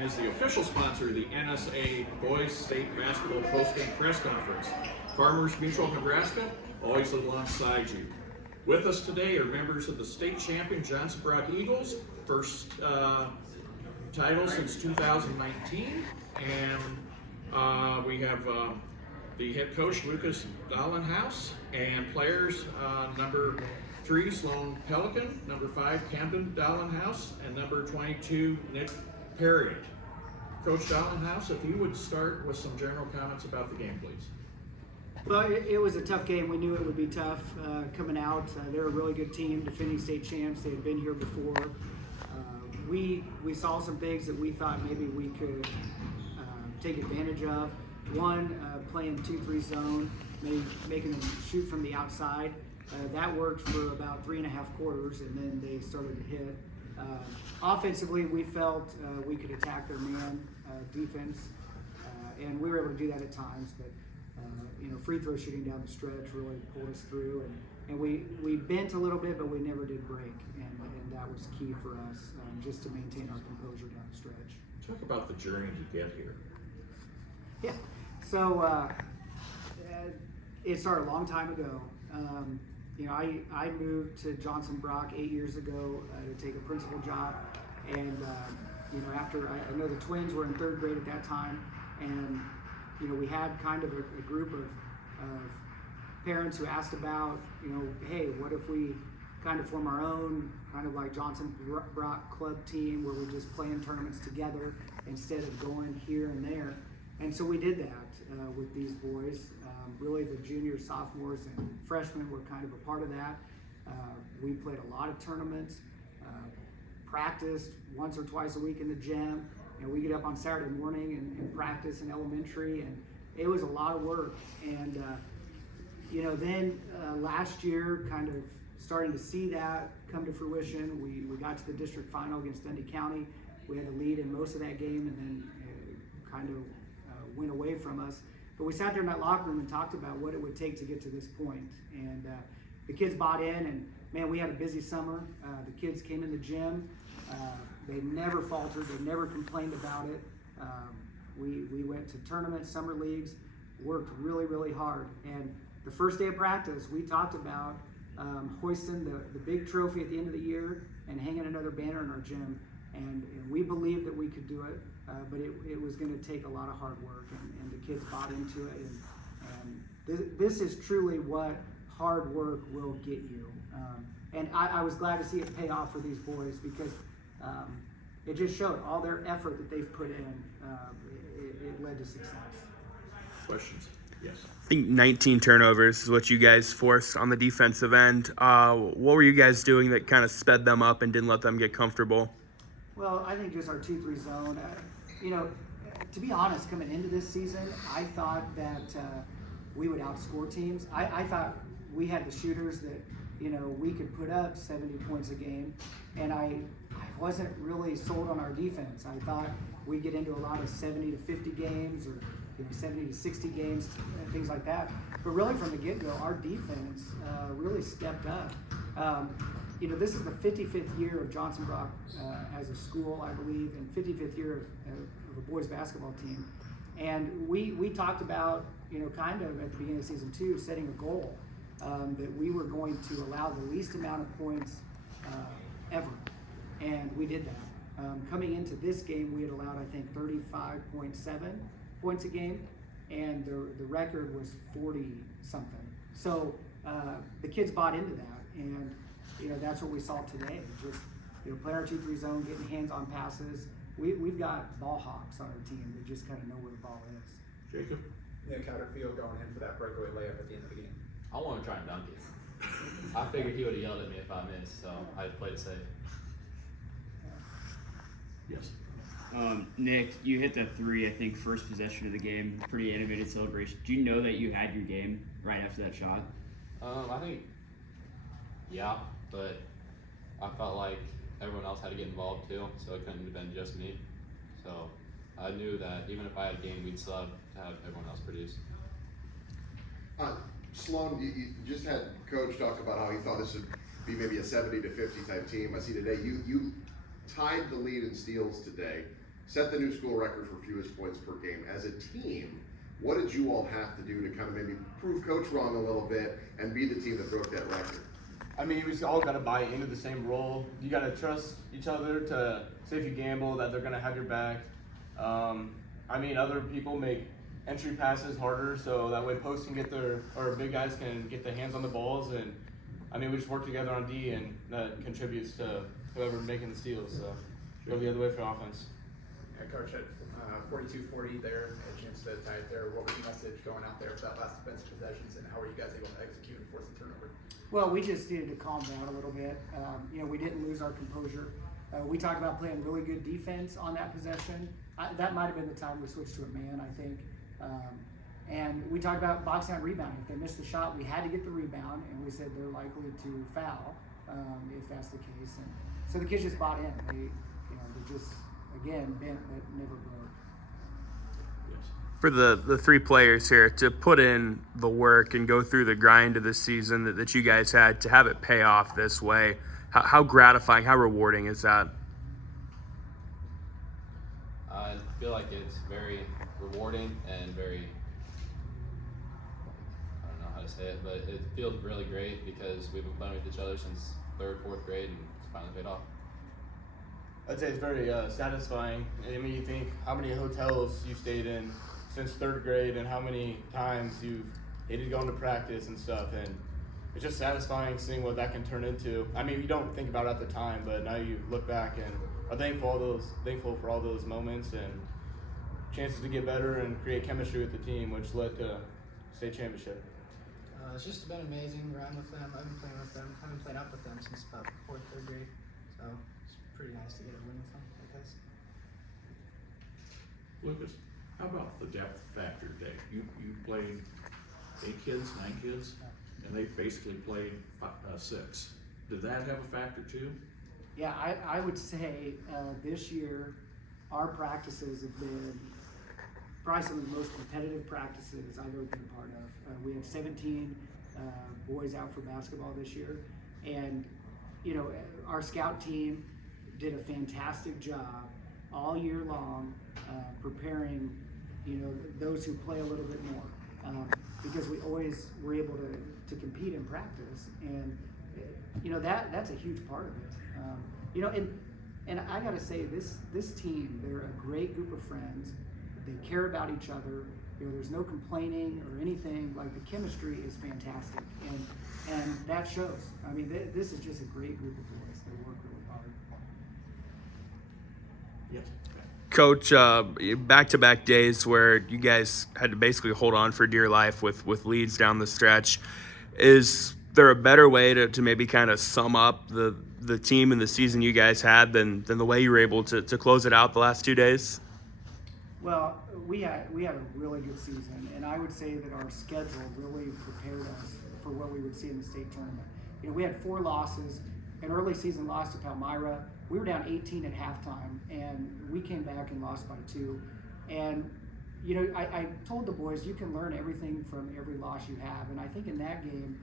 and is the official sponsor of the NSA Boys State Basketball Postgame Press Conference. Farmers Mutual Nebraska, always alongside you. With us today are members of the state champion Johnson Brock Eagles, first title since 2019, and we have the head coach Lucas Dollenhouse, and players number 3 Sloan Pelican, number 5 Camden Dollenhouse, and number 22 Nick Perry. Coach Dollenhouse, if you would start with some general comments about the game, please. Well, it was a tough game. We knew it would be tough coming out. They're a really good team, defending state champs. They had been here before. We saw some things that we thought maybe we could take advantage of. One, playing 2-3 zone, maybe making them shoot from the outside. That worked for about 3.5 quarters, and then they started to hit. Offensively, we felt we could attack their man defense, and we were able to do that at times. But free throw shooting down the stretch really pulled us through, and we bent a little bit, but we never did break, and that was key for us, just to maintain our composure down the stretch. Talk about the journey to get here. Yeah, so it started a long time ago. I moved to Johnson Brock 8 years ago to take a principal job, and after I know the twins were in 3rd grade at that time, and we had kind of a group of parents who asked about, hey, what if we kind of form our own kind of like Johnson Brock club team where we just play in tournaments together instead of going here and there. And so we did that with these boys. Really the juniors, sophomores, and freshmen were kind of a part of that. We played a lot of tournaments, practiced once or twice a week in the gym. We get up on Saturday morning and practice in elementary, and it was a lot of work. And then last year, kind of starting to see that come to fruition. We got to the district final against Dundee County. We had the lead in most of that game, and then kind of went away from us. But we sat there in that locker room and talked about what it would take to get to this point. And the kids bought in, and man, we had a busy summer. The kids came in the gym. They never faltered. They never complained about it. We went to tournaments, summer leagues, worked really, really hard. And the first day of practice, we talked about hoisting the big trophy at the end of the year and hanging another banner in our gym. And we believed that we could do it, but it was going to take a lot of hard work, and the kids bought into it. And this is truly what hard work will get you. And I was glad to see it pay off for these boys, because it just showed all their effort that they've put in. It led to success. Questions? Yes. I think 19 turnovers is what you guys forced on the defensive end. What were you guys doing that kind of sped them up and didn't let them get comfortable? Well, I think just our 2-3 zone. To be honest, coming into this season, I thought that we would outscore teams. I thought we had the shooters that we could put up 70 points a game, and I wasn't really sold on our defense. I thought we'd get into a lot of 70 to 50 games, or 70 to 60 games, things like that. But really from the get-go, our defense really stepped up. This is the 55th year of Johnson Brock as a school, I believe, and 55th year of a boys basketball team. And we talked about, kind of at the beginning of season 2, setting a goal that we were going to allow the least amount of points ever. And we did that. Coming into this game, we had allowed, I think, 35.7 points a game, and the record was 40-something. So the kids bought into that, and that's what we saw today. Just playing our 2-3 zone, getting hands-on passes. We've got ball hawks on our team that just kind of know where the ball is. Jacob? Nick, how did it feel going in for that breakaway layup at the end of the game? I want to try and dunk it. I figured he would have yelled at me if I missed, so I played safe. Yes. Nick, you hit the 3, I think, first possession of the game. Pretty animated celebration. Do you know that you had your game right after that shot? I think, yeah, but I felt like everyone else had to get involved too, so it couldn't have been just me. So I knew that even if I had a game, we'd still have to have everyone else produce. Sloan, you just had Coach talk about how he thought this would be maybe a 70 to 50 type team. I see today you tied the lead in steals today. set the new school record for fewest points per game. As a team, what did you all have to do to kind of maybe prove Coach wrong a little bit and be the team that broke that record? I mean, we all got to buy into the same role. You got to trust each other to say if you gamble that they're going to have your back. I mean, other people make entry passes harder, so that way posts can get or big guys can get their hands on the balls. And I mean, we just work together on D, and that contributes to whoever's making the steals. So go the other way for offense. Yeah, Coach, at 42-40 there, a chance to tie it there. What was the message going out there for that last defensive possessions, and how were you guys able to execute and force the turnover? Well, we just needed to calm down a little bit. We didn't lose our composure. We talked about playing really good defense on that possession. That might have been the time we switched to a man, I think. And we talked about box out rebounding. If they missed the shot, we had to get the rebound, and we said they're likely to foul if that's the case. And so the kids just bought in. They just again bent but never broke. For the three players here to put in the work and go through the grind of the season that you guys had, to have it pay off this way, how gratifying, how rewarding is that? I feel like it's very rewarding and very, I don't know how to say it, but it feels really great because we've been playing with each other since 3rd, 4th grade, and it's finally paid off. I'd say it's very satisfying. I mean, you think how many hotels you stayed in since 3rd grade and how many times you've hated going to practice and stuff, and it's just satisfying seeing what that can turn into. I mean, you don't think about it at the time, but now you look back and are thankful for all those moments and chances to get better and create chemistry with the team, which led to state championship. It's just been amazing running with them. I've been playing with them. I've been playing up with them since about 4th, 3rd grade. So it's pretty nice to get a win with them like this. Lucas, how about the depth factor today? You played 8 kids, 9 kids, and they basically played 6. Did that have a factor too? Yeah, I would say this year our practices have been probably some of the most competitive practices I've ever been a part of. We had 17 boys out for basketball this year, and our scout team did a fantastic job all year long preparing those who play a little bit more, because we always were able to compete in practice, and that's a huge part of it. And I gotta say, this team, they're a great group of friends. They care about each other. There's no complaining or anything. Like, the chemistry is fantastic, and that shows. I mean, this is just a great group of boys. They work really hard. Yes. Coach, back-to-back days where you guys had to basically hold on for dear life with leads down the stretch. Is there a better way to maybe kind of sum up the team and the season you guys had than the way you were able to close it out the last 2 days? Well, we had a really good season, and I would say that our schedule really prepared us for what we would see in the state tournament. We had 4 losses, an early season loss to Palmyra. We were down 18 at halftime, and we came back and lost by 2. And I told the boys, you can learn everything from every loss you have, and I think in that game,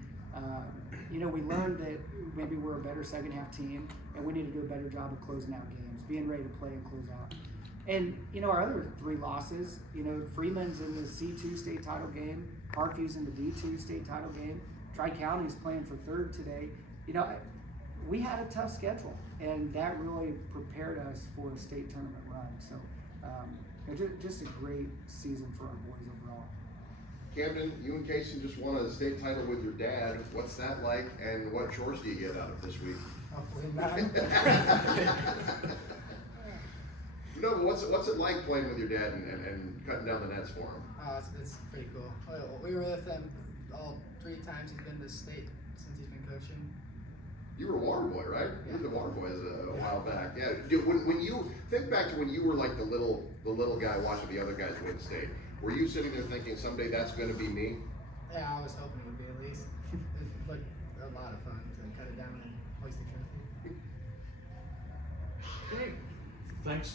we learned that maybe we're a better second half team, and we need to do a better job of closing out games, being ready to play and close out. And our other 3 losses, Freeman's in the C2 state title game, Parkview's in the D2 state title game, Tri-County's playing for 3rd today. We had a tough schedule, and that really prepared us for a state tournament run. So just a great season for our boys overall. Camden, you and Casey just won a state title with your dad. What's that like, and what chores do you get out of this week? Hopefully none. No, but what's it like playing with your dad and cutting down the nets for him? It's pretty cool. We were with him all 3 times he's been to state since he's been coaching. You were a water boy, right? Yeah. You were the water boy a while back. Yeah. When you think back to when you were like the little guy watching the other guys win state, were you sitting there thinking someday that's going to be me? Yeah, I was hoping it would be at least. It looked a lot of fun to cut it down and hoist the trophy. Great. Thanks.